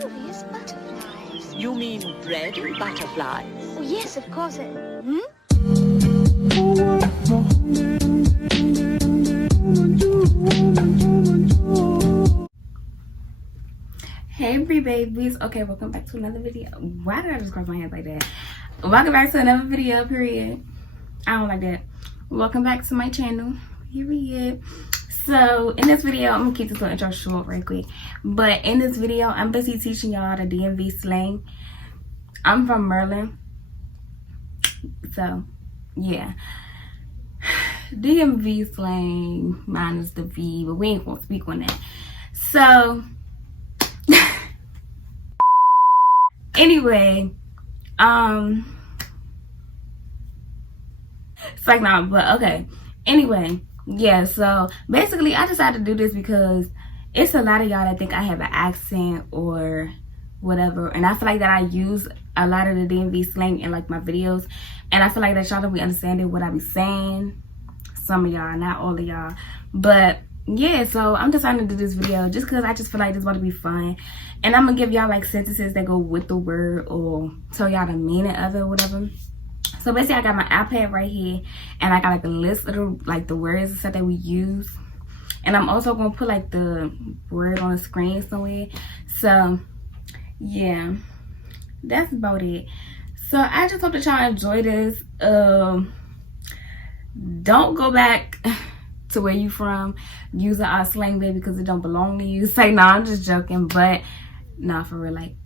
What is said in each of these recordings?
curious butterflies. You mean bread and butterflies? Oh, yes, of course. Hey BRIBABIES. Okay, welcome back to another video. Why did I just cross my hands like that? Welcome back to another video, period. I don't like that. Welcome back to my channel, period. So in this video, I'm gonna keep this little intro short right quick, but in this video I'm basically teaching y'all the DMV slang. I'm from Maryland, so yeah. DMV slang minus the V, but we ain't gonna speak on that. So anyway, it's like nah, but okay. Anyway, yeah, so basically I decided to do this because it's a lot of y'all that think I have an accent or whatever, and I feel like that I use a lot of the DMV slang in like my videos, and I feel like that y'all don't be understanding what I be saying. Some of y'all, not all of y'all, but yeah, so I'm deciding to do this video just because I just feel like this is about to be fun, and I'm gonna give y'all like sentences that go with the word or tell y'all the meaning of it or whatever. So basically I got my iPad right here, and I got like a list of the words and stuff that we use, and I'm also gonna put like the word on the screen somewhere. So yeah, that's about it. So I just hope that y'all enjoy this. Don't go back to where you from using our slang, baby, because it don't belong to you. Say nah, I'm just joking, but nah, for real, like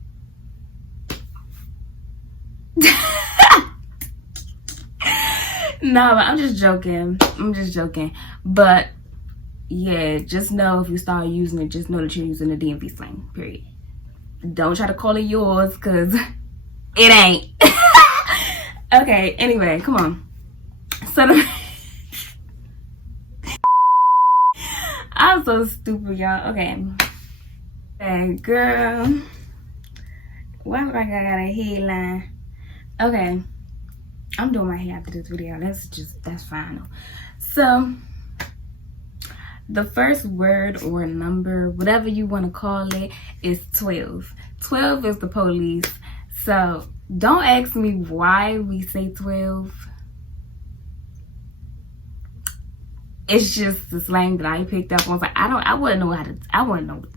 no, I'm just joking. I'm just joking. But yeah, just know if you start using it, just know that you're using the DMV slang, period. Don't try to call it yours, because it ain't. Okay, anyway, come on. So I'm so stupid, y'all. Okay. Hey, girl. Why look like I got a headline? Okay. I'm doing my hair after this video. That's fine. So the first word or number, whatever you want to call it, is 12. 12 is the police. So don't ask me why we say 12. It's just the slang that I picked up on. Like I wouldn't know what to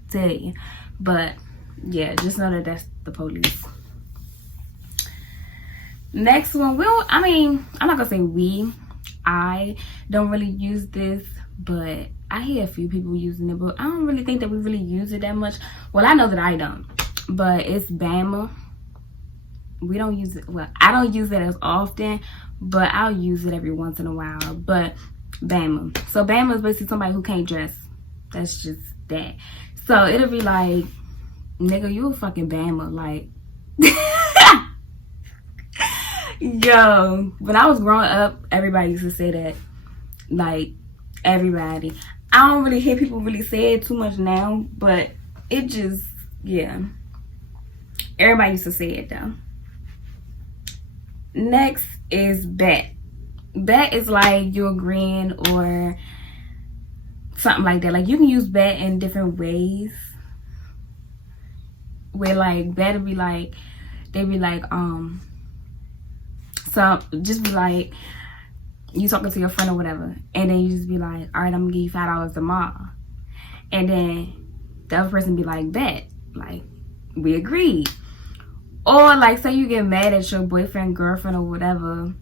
tell you. But yeah, just know that that's the police. Next one, I'm not gonna say I don't really use this, but I hear a few people using it, but I don't really think that we really use it that much. Well, I know that I don't, but it's Bama. We don't use it, well, I don't use it as often, but I'll use it every once in a while. But Bama. So Bama is basically somebody who can't dress. That's just that. So it'll be like, nigga, you a fucking Bama, like. Yo, when I was growing up, everybody used to say that. Like, everybody. I don't really hear people really say it too much now, but it just, yeah. Everybody used to say it though. Next is bet. Bet is like you agreeing or something like that. Like, you can use bet in different ways. Where like bet would be like, they be like, so just be like, you talking to your friend or whatever, and then you just be like, all right, I'm gonna give you $5 tomorrow, and then the other person be like, bet, like, we agreed. Or like, say you get mad at your boyfriend, girlfriend, or whatever,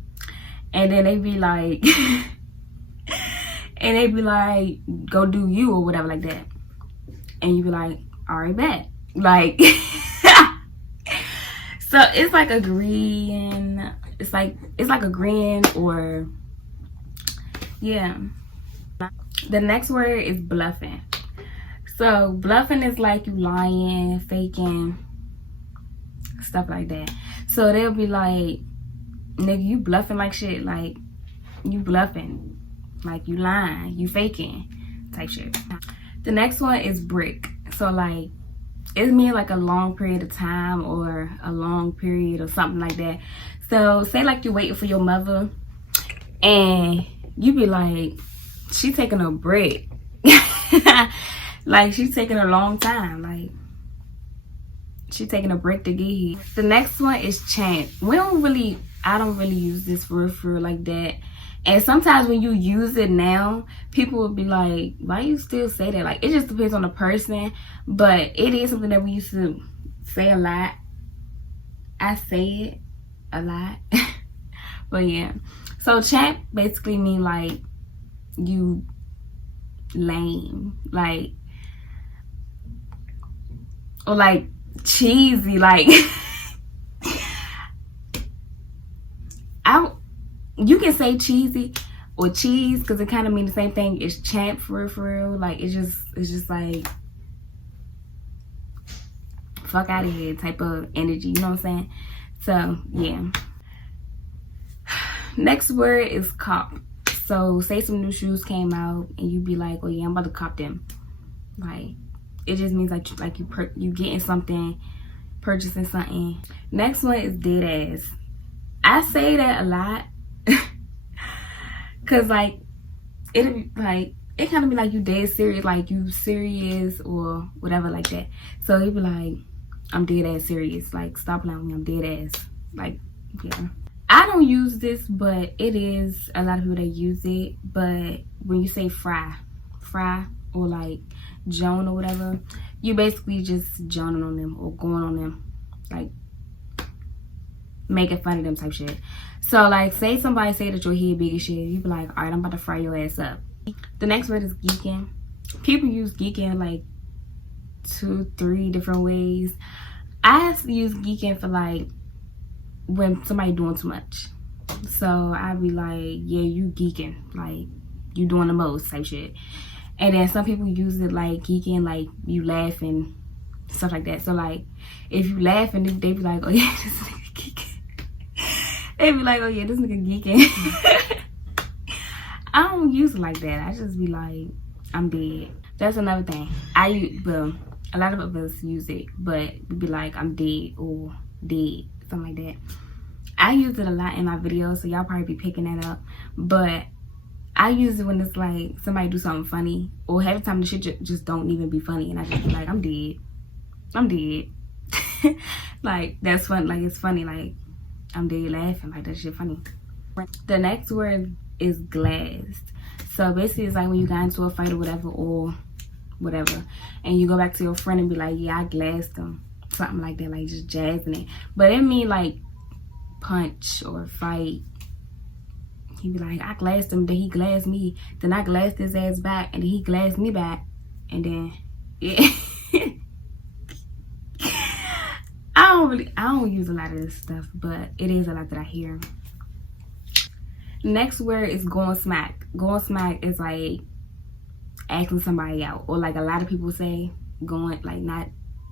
and then they be like and they be like, go do you or whatever like that, and you be like, all right, bet, like. So it's like agreeing. It's like agreeing, or yeah. The next word is bluffing. So bluffing is like you lying, faking, stuff like that. So they'll be like, nigga, you bluffing like shit, like you bluffing, like you lying, you faking, type shit. The next one is brick. So like, it means like a long period of time or a long period or something like that. So say like you're waiting for your mother and you be like, she taking a break. Like, she's taking a long time. Like, She taking a break to get here. The next one is champ. I don't really use this for real like that. And sometimes when you use it now, people will be like, why you still say that? Like, it just depends on the person. But it is something that we used to say a lot. I say it a lot. But yeah. So champ basically mean like you lame. Like, or like cheesy. Like, you can say cheesy or cheese because it kind of mean the same thing as champ for real. Like, it's just like fuck out of here type of energy, you know what I'm saying? So yeah. Next word is cop. So say some new shoes came out and you be like, oh yeah, I'm about to cop them. Like, it just means like you getting something, purchasing something. Next one is Deadass. I say that a lot. Cause like it kind of be like you dead serious, like you serious or whatever like that. So he'd be like, I'm dead ass serious. Like, stop playing with me, I'm dead ass. Like, yeah. I don't use this, but it is a lot of people that use it. But when you say fry or like Joan or whatever, you basically just joning on them or going on them, like making fun of them type shit. So like, say somebody say that your head big as shit, you be like, all right, I'm about to fry your ass up. The next word is geeking. People use geeking like 2-3 different ways. I use geeking for like when somebody doing too much. So I'd be like, yeah, you geeking, like you doing the most type shit. And then some people use it like geeking, like you laughing, stuff like that. So like, if you laugh and they be like, oh yeah, this nigga geeking. They be like, oh yeah, this nigga geeking. I don't use it like that. I just be like, I'm dead. That's another thing. Well, a lot of us use it, but we be like, I'm dead or dead, something like that. I use it a lot in my videos, so y'all probably be picking that up. But I use it when it's like somebody do something funny, or half the time the shit just don't even be funny, and I just be like, I'm dead. I'm dead. Like, that's fun. Like, it's funny. Like, I'm dead laughing. Like, that shit funny. The next word is glassed. So basically, it's like when you got into a fight or whatever, and you go back to your friend and be like, yeah, I glassed him, something like that, like just jazzing it. But it mean like punch or fight. He be like, I glassed him, then he glassed me, then I glassed his ass back, and then he glassed me back, and then yeah. I don't use a lot of this stuff, but it is a lot that I hear. Next word is going smack. Going smack is like asking somebody out, or like a lot of people say going, like, not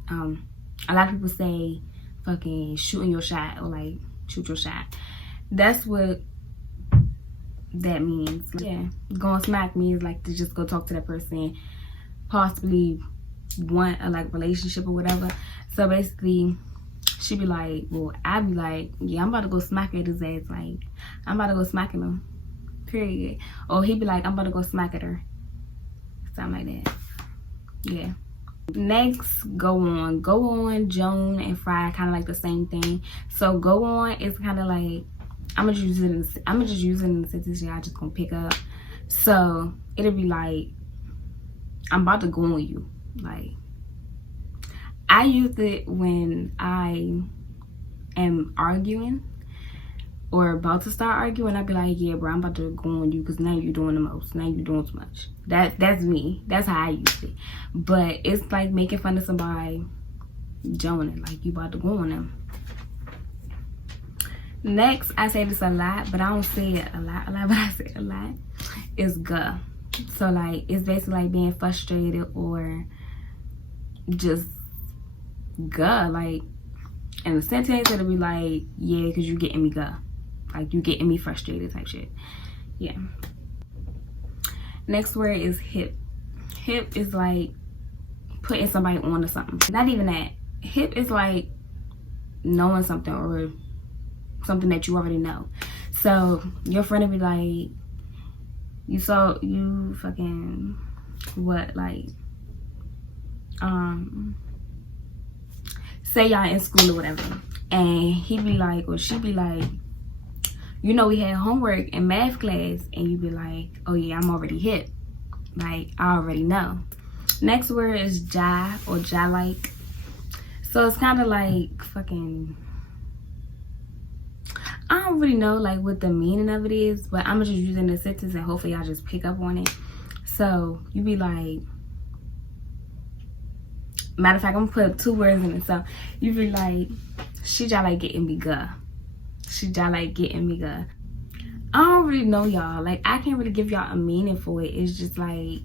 a lot of people say fucking shooting your shot, or like shoot your shot. That's what that means. Yeah, going smack means like to just go talk to that person, possibly want a like relationship or whatever. So basically, she be like, well, I be like, yeah, I'm about to go smack at his ass. Like, I'm about to go smacking him, period. Or he be like, I'm about to go smack at her, something like that. Yeah. Next, go on. Go on, Joan and Fry, kind of like the same thing. So go on is kind of like, I'm gonna just use it in the sentence y'all just gonna pick up. So it'll be like, I'm about to go on you. Like, I use it when I am arguing or about to start arguing. I'd be like, yeah, bro, I'm about to go on you because now you're doing the most. Now you're doing too much. That's me. That's how I use it. But it's like making fun of somebody, joning, like you about to go on them. Next, I say this a lot, but I don't say it a lot, but I say it a lot, is guh. So like, it's basically like being frustrated or just guh. Like, in a sentence, it'll be like, yeah, because you're getting me guh. Like, you getting me frustrated type shit. Yeah. Next word is hip. Hip is like putting somebody on to something. Not even that. Hip is like knowing something or something that you already know. So your friend will be like, you fucking what, like say y'all in school or whatever, and he be like, or she be like, you know, we had homework in math class, and you be like, oh yeah, I'm already hip. Like, I already know. Next word is ja or ja-like. So it's kind of like fucking, I don't really know like what the meaning of it is, but I'm just using the sentence and hopefully y'all just pick up on it. So you be like, matter of fact, I'm gonna put 2 words in it. So you be like, she ja like getting me good. She ja like getting me good. I don't really know, y'all. Like, I can't really give y'all a meaning for it. It's just like,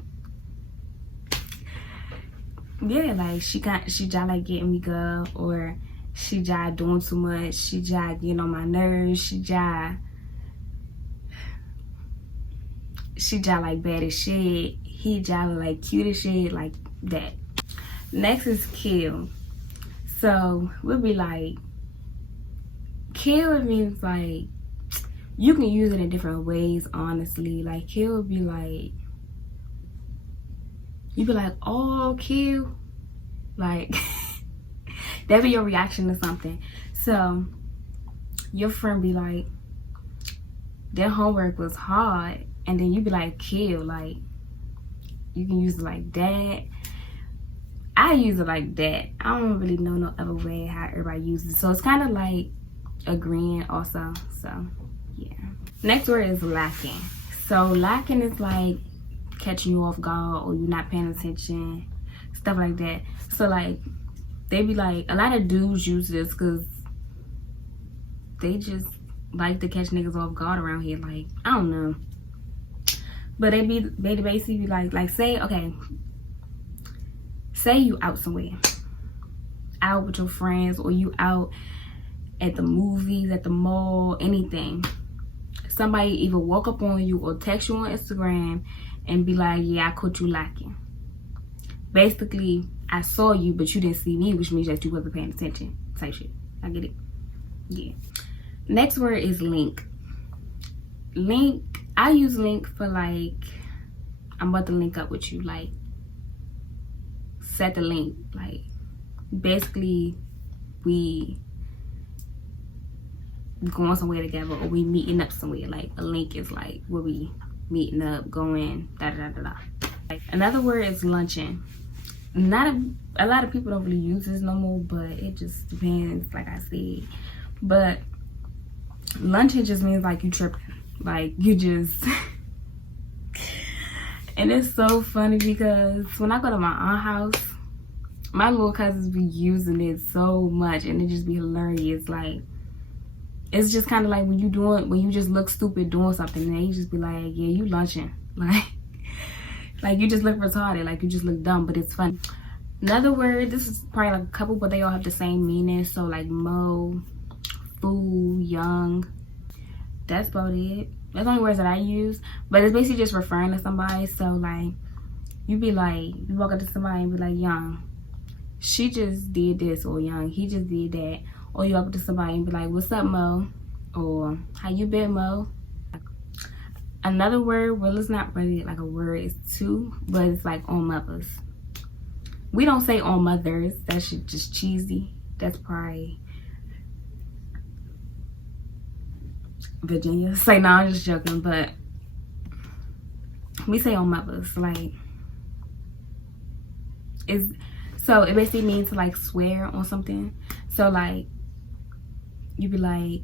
yeah, like she ja like getting me good, or she ja doing too much, she ja getting on my nerves, she ja like bad as shit, he ja like cute as shit, like that. Next is kill. So we'll be like, kill means like, you can use it in different ways, honestly. Like, kill would be like, you be like, oh, kill, like that be your reaction to something. So your friend be like, their homework was hard, and then you be like, kill. Like, you can use it like that. I use it like that. I don't really know no other way how everybody uses it. So it's kind of like agreeing also. So yeah. Next word is lacking. So lacking is like catching you off guard, or you're not paying attention, stuff like that. So like, they be like, a lot of dudes use this because they just like to catch niggas off guard around here. Like, I don't know, but they basically be like say, okay, say you out somewhere, out with your friends, or you out at the movies, at the mall, anything. Somebody either walk up on you or text you on Instagram and be like, yeah, I caught you lacking. Basically, I saw you, but you didn't see me, which means that you wasn't paying attention, type shit. I get it? Yeah. Next word is link. Link, I use link for like, I'm about to link up with you, like, set the link. Like, basically, we going somewhere together, or we meeting up somewhere. Like, a link is like where we meeting up, going, da da da da. Like, another word is luncheon. Not a lot of people don't really use this no more, but it just depends, like I said. But luncheon just means like you tripping, like you just and it's so funny because when I go to my aunt's house, my little cousins be using it so much, and it just be hilarious. Like, it's just kind of like when you just look stupid doing something, and they just be like, yeah, you lunching. Like you just look retarded, like you just look dumb, but it's funny. Another word, this is probably like a couple, but they all have the same meaning. So like mo, fool, young. That's about it. That's the only words that I use, but it's basically just referring to somebody. So like, you be like, you walk up to somebody and be like, young, she just did this, or young, he just did that. Or you walk up to somebody and be like, what's up, Mo? Or how you been, Mo? Another word, well, it's not really like a word, it's two, but it's like on mothers. We don't say on mothers, that shit just cheesy. That's probably Virginia. Say, no, I'm just joking, but we say on mothers. Like, so it basically means to like swear on something. So like, you be like,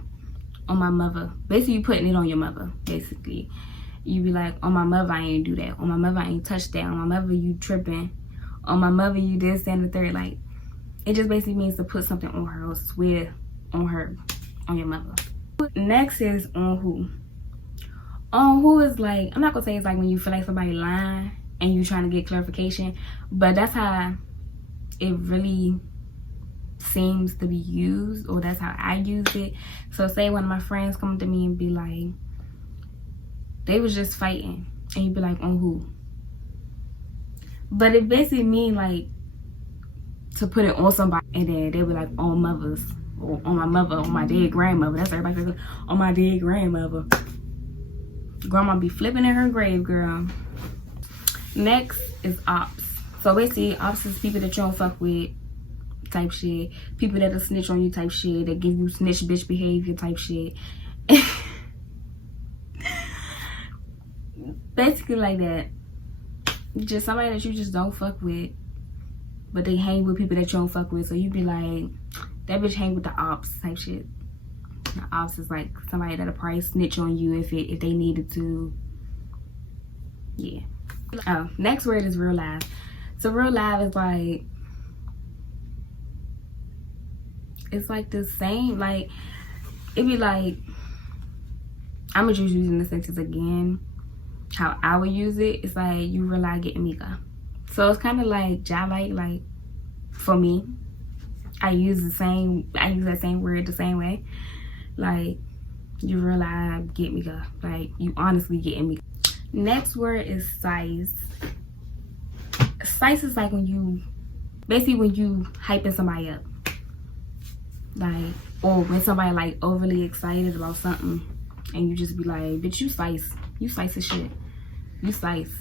on my mother. Basically, you putting it on your mother, basically. You be like, on my mother, I ain't do that. On my mother, I ain't touched that. On my mother, you tripping. On my mother, you this and the third. Like, it just basically means to put something on her or swear on her, on your mother. Next is on who. On who is like, I'm not gonna say it's like when you feel like somebody lying and you trying to get clarification, but that's how it really seems to be used, or that's how I use it. So say one of my friends come to me and be like, they was just fighting, and you be like, on who? But it basically mean like to put it on somebody, and then they be like, on mothers, or on my mother, on my dead grandmother. That's what everybody says, on my dead grandmother. Grandma be flipping in her grave, girl. Next is ops. So basically, ops is people that you don't fuck with, type shit, people that'll snitch on you type shit, that give you snitch bitch behavior type shit. Basically like that. Just somebody that you just don't fuck with, but they hang with people that you don't fuck with. So you be like, that bitch hang with the ops type shit. The ops is like somebody that'll probably snitch on you if they needed to. Yeah. Oh, next word is real life. So real life is like, it's like the same, like, it be like, I'm just using the sentence again, how I would use it. It's like, you rely get amiga. So it's kind of like jolly, like, for me, I use that same word the same way. Like, you rely get me go. Like, you honestly getting me. Next word is size. Size is like when you, basically when you hyping somebody up. Like, or when somebody like overly excited about something and you just be like, bitch, you slice as shit. You slice.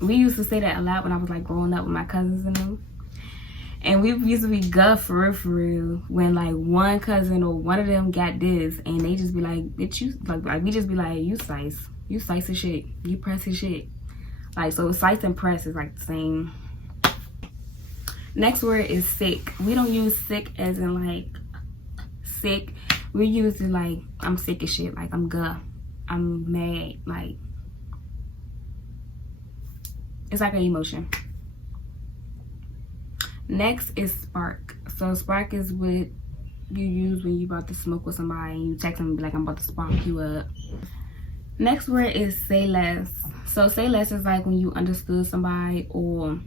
We used to say that a lot when I was like growing up with my cousins and them. And we used to be guff for real when like one cousin or one of them got this and they just be like, bitch, you, like we just be like, you slice as shit. You press his shit. Like, so slice and press is like the same. Next word is sick. We don't use sick as in like sick. We use it like, I'm sick as shit. Like, I'm guff. I'm mad. Like, it's like an emotion. Next is spark. So spark is what you use when you about to smoke with somebody and you text them and be like, I'm about to spark you up. Next word is say less. So say less is like when you understood somebody, or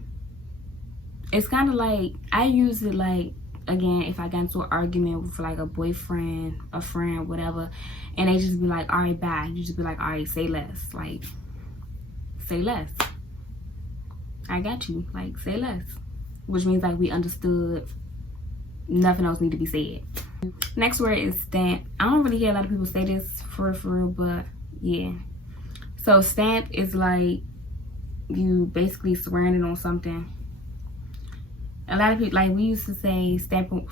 it's kind of like, I use it like, again, if I got into an argument with like a boyfriend, a friend, whatever, and they just be like, all right, bye. You just be like, all right, say less. Like, say less. I got you. Like, say less. Which means like we understood, nothing else need to be said. Next word is stamp. I don't really hear a lot of people say this for real, but yeah. So stamp is like you basically swearing it on something. A lot of people, like, we used to say stamp on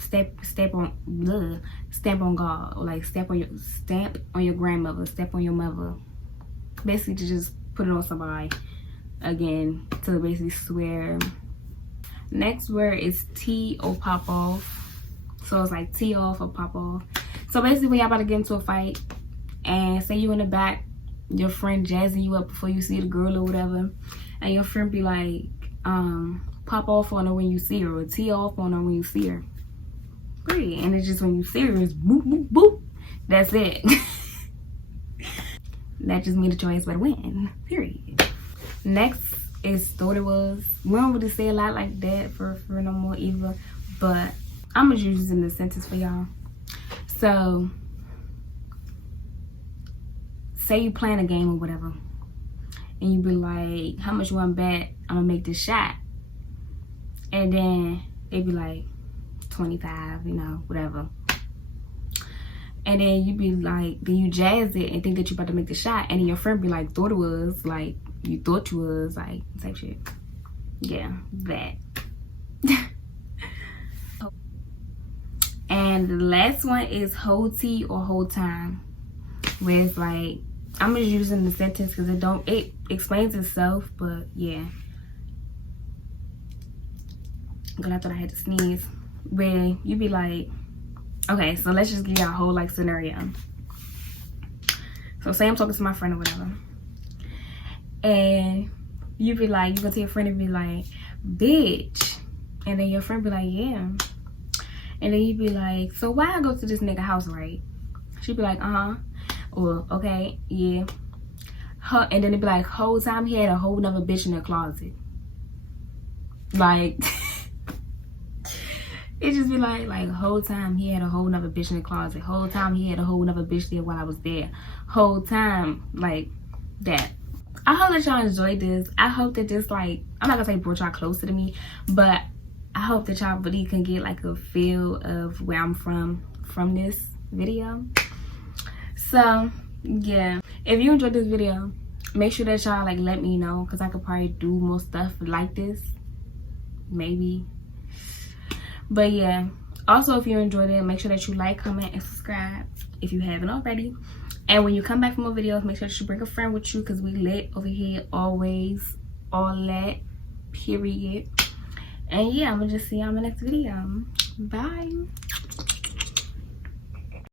God, or like stamp on your grandmother, stamp on your mother. Basically to just put it on somebody, again, to basically swear. Next word is tee or pop off. So it's like tee off or pop off. So basically when y'all about to get into a fight and say you in the back, your friend jazzing you up before you see the girl or whatever, and your friend be like, pop off on her when you see her, or tee off on her when you see her. Period. And it's just when you see her, it's boop, boop, boop. That's it. That just means that your ass better win. Period. Next is thought it was. We don't really say a lot like that for no more either, but I'm just using the sentence for y'all. So say you playing a game or whatever, and you be like, how much you want to bet I'm gonna make this shot? And then they be like 25, you know, whatever. And then you be like, then you jazz it and think that you about to make the shot, and then your friend be like, thought it was, like, you thought you was, like, type shit. Yeah, that. And the last one is whole tea or whole time, where it's like, I'm just using the sentence because it explains itself, but yeah. But I thought I had to sneeze. Where you be like, okay, so let's just give you a whole like scenario. So say I'm talking to my friend or whatever, and you be like, you go to your friend and be like, bitch, and then your friend be like, yeah, and then you be like, so why I go to this nigga house, right? She be like, or okay, yeah. And then it be like, whole time he had a whole nother bitch in the closet. Like, it just be like whole time he had a whole nother bitch in the closet. Whole time he had a whole nother bitch there while I was there. Whole time, like that. I hope that y'all enjoyed this. I hope that this, like, I'm not gonna say brought y'all closer to me, but I hope that y'all really can get like a feel of where I'm from this video. So yeah, if you enjoyed this video, make sure that y'all like let me know, because I could probably do more stuff like this, maybe. But yeah, also if you enjoyed it, make sure that you like, comment, and subscribe if you haven't already. And when you come back for more videos, make sure that you bring a friend with you, because we lit over here always, all that, period. And yeah, I'm gonna just see y'all in my next video. Bye.